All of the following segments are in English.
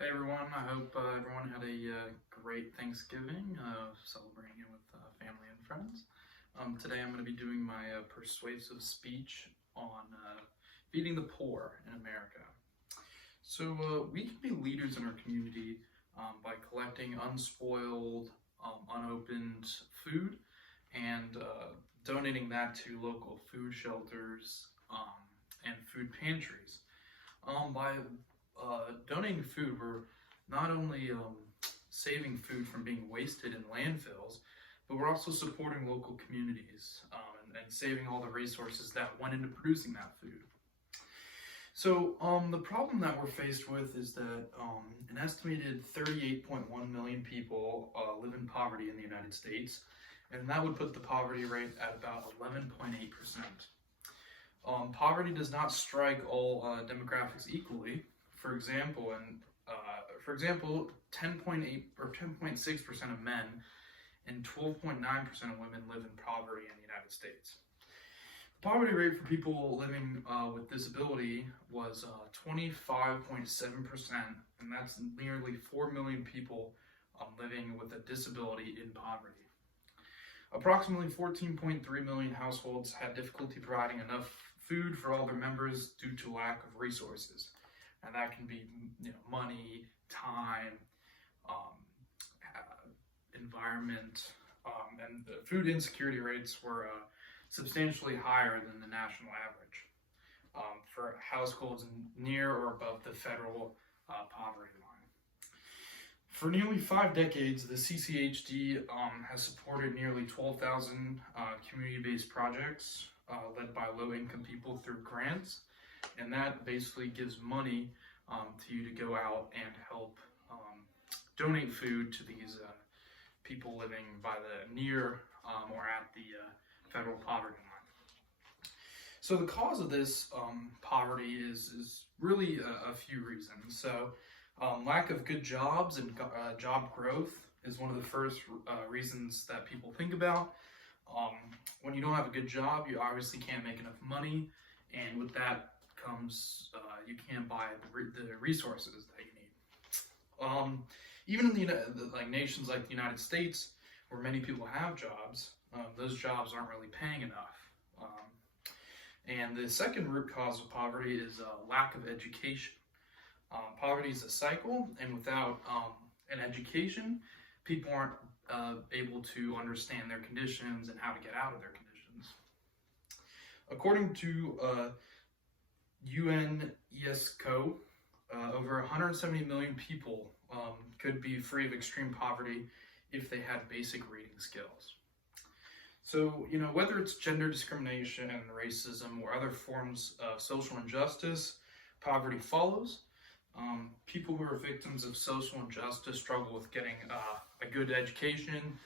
Hey everyone, I hope everyone had a great Thanksgiving, celebrating it with family and friends. Today I'm going to be doing my persuasive speech on feeding the poor in America. So we can be leaders in our community by collecting unspoiled, unopened food and donating that to local food shelters and food pantries. By donating food, we're not only saving food from being wasted in landfills, but we're also supporting local communities and saving all the resources that went into producing that food. So the problem that we're faced with is that an estimated 38.1 million people live in poverty in the United States, and that would put the poverty rate at about 11.8%. Poverty does not strike all demographics equally. For example, 10.8 or 10.6% of men and 12.9% of women live in poverty in the United States. The poverty rate for people living with disability was 25.7%, and that's nearly 4 million people living with a disability in poverty. Approximately 14.3 million households had difficulty providing enough food for all their members due to lack of resources, and that can be money, time, environment, and the food insecurity rates were substantially higher than the national average for households near or above the federal poverty line. For nearly 5 decades, the CCHD has supported nearly 12,000 community-based projects led by low-income people through grants, and that basically gives money to you to go out and help donate food to these people living by the near or at the federal poverty line. So the cause of this poverty is really a few reasons. So lack of good jobs and job growth is one of the first reasons that people think about. When you don't have a good job, you obviously can't make enough money, and with that comes you can't buy the resources that you need. Even in the nations like the United States, where many people have jobs, those jobs aren't really paying enough. And the second root cause of poverty is lack of education. Poverty is a cycle, and without an education, people aren't able to understand their conditions and how to get out of their conditions. According to UNESCO, over 170 million people could be free of extreme poverty if they had basic reading skills. So, whether it's gender discrimination, racism, or other forms of social injustice, poverty follows. People who are victims of social injustice struggle with getting a good education,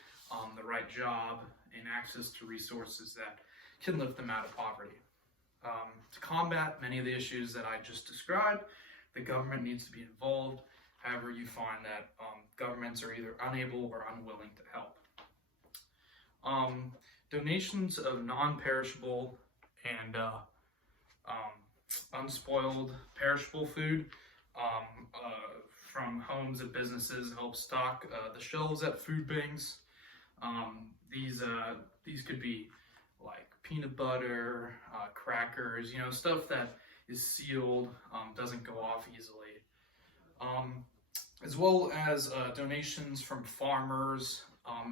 the right job, and access to resources that can lift them out of poverty. To combat many of the issues that I just described, the government needs to be involved. However, you find that governments are either unable or unwilling to help. Donations of non-perishable and unspoiled perishable food from homes and businesses help stock the shelves at food banks. These could be like peanut butter, crackers, stuff that is sealed, doesn't go off easily. As well as donations from farmers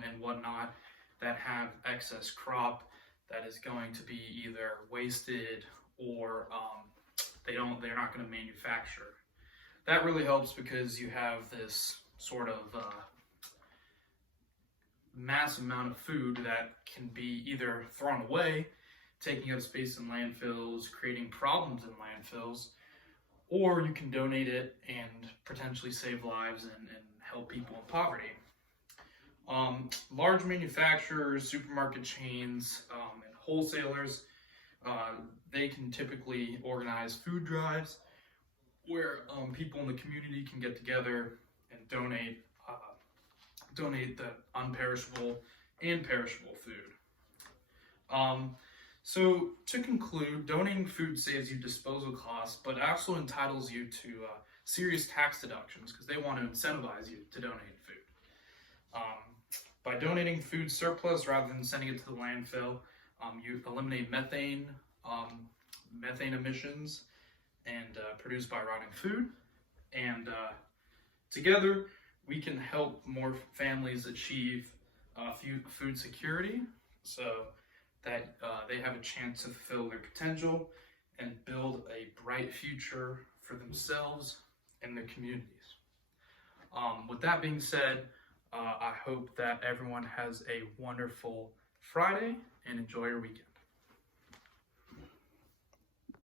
and whatnot that have excess crop that is going to be either wasted or they're not going to manufacture. That really helps because you have this sort of mass amount of food that can be either thrown away, taking up space in landfills, creating problems in landfills, or you can donate it and potentially save lives and help people in poverty. Large manufacturers, supermarket chains, and wholesalers, they can typically organize food drives where people in the community can get together and donate the unperishable and perishable food. So, to conclude, donating food saves you disposal costs, but also entitles you to serious tax deductions because they want to incentivize you to donate food. Um, by donating food surplus rather than sending it to the landfill, you eliminate methane emissions and produced by rotting food. And together, we can help more families achieve food security so that they have a chance to fulfill their potential and build a bright future for themselves and their communities. With that being said, I hope that everyone has a wonderful Friday and enjoy your weekend.